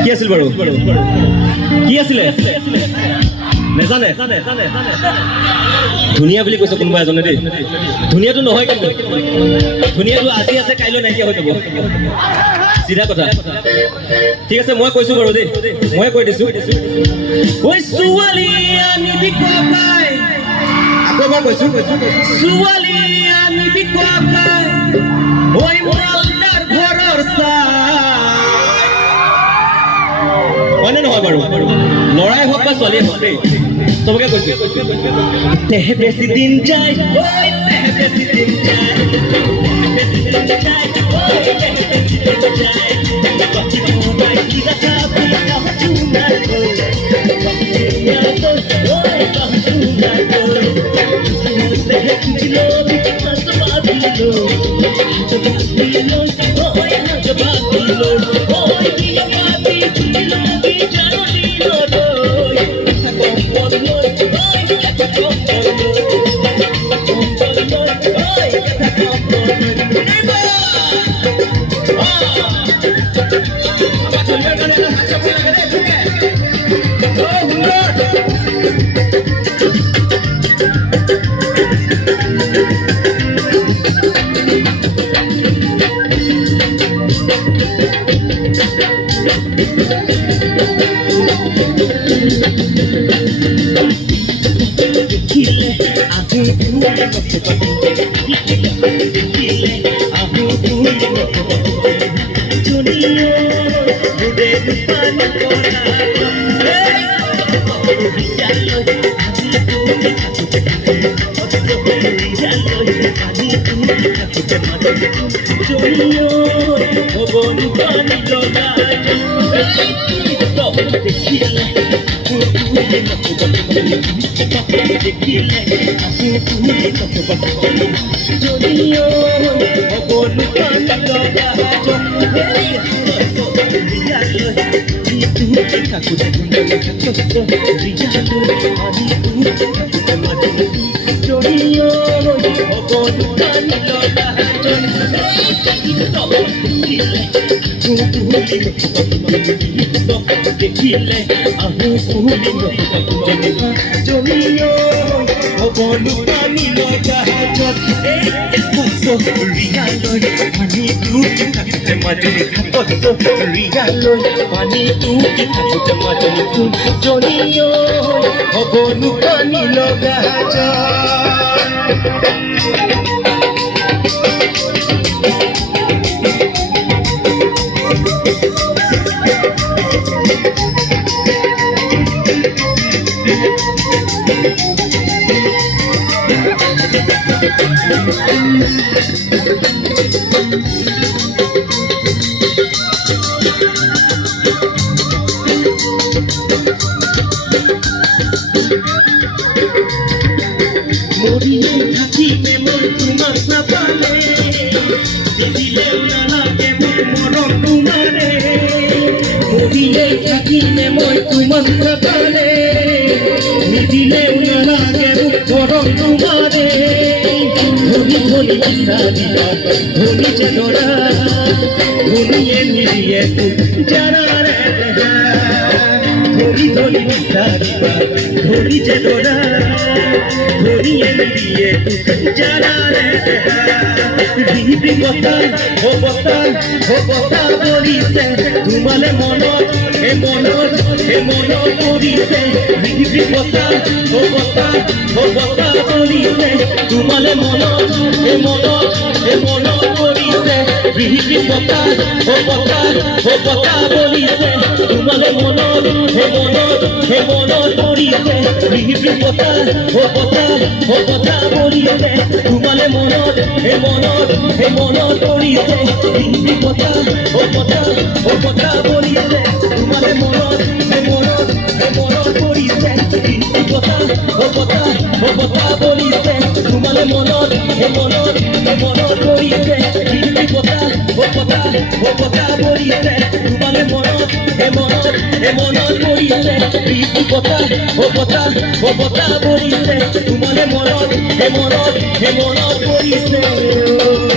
কি আছিল বাৰু কি আছিলে নেজানে ধুনীয়া বুলি কৈছে কোনোবা এজনে দেই ধুনীয়াটো নহয় কিন্তু ধুনীয়াটো আজি আছে কাইলৈ নাইকিয়া হৈ যাব সিধা কথা ঠিক আছে মই কৈছো বাৰু দেই মই কৈ দিছো ওই সুৱালি আনিবি ককাই আকৌবাৰ কৈছো সুৱালি আনিবি ককাই ওই মালদাৰ ঘৰৰ মানে নহয় বাৰু লৰাই হওক বা ছোৱালীয়ে হওক দেই সবকে কৈছো তেহে বেছি দিন যায় ওই তেহে বেছি দিন যায় ধনী ধনী বিচাৰিবা ধনী যে দৰা ধনীয়ে নিদিয়ে জানাৰে দেহা ধনী ধনী বিচাৰিবা ধনী যে দৰা ধনীয়ে নিদিয়ে জানাৰে দেহা ৰিবি কথা কৰিছে তোমালে মনত হে মনত কৰিছে ৰিবি কথা কৰিছে তোমালে মনত হে মনত কৰিছে ৰিবি কথা কৰিছে তোমালে মনত হে মনত কৰিছে ৰিবি কথা কৰিছে তোমালে মনত হে মনত কৰিছে ৰিবি কথা কৰিছে তোমালে মনত হে মনত কৰিছে ৰিবি কথা কৰিছে তোমালে মনত হে মনত কৰিছে ৰিবি কথা কৰিছে তোমালে মনত হে মনত কৰিছে ৰিবি কথা কৰিছে তোমালে মনত হে মনত কৰিছে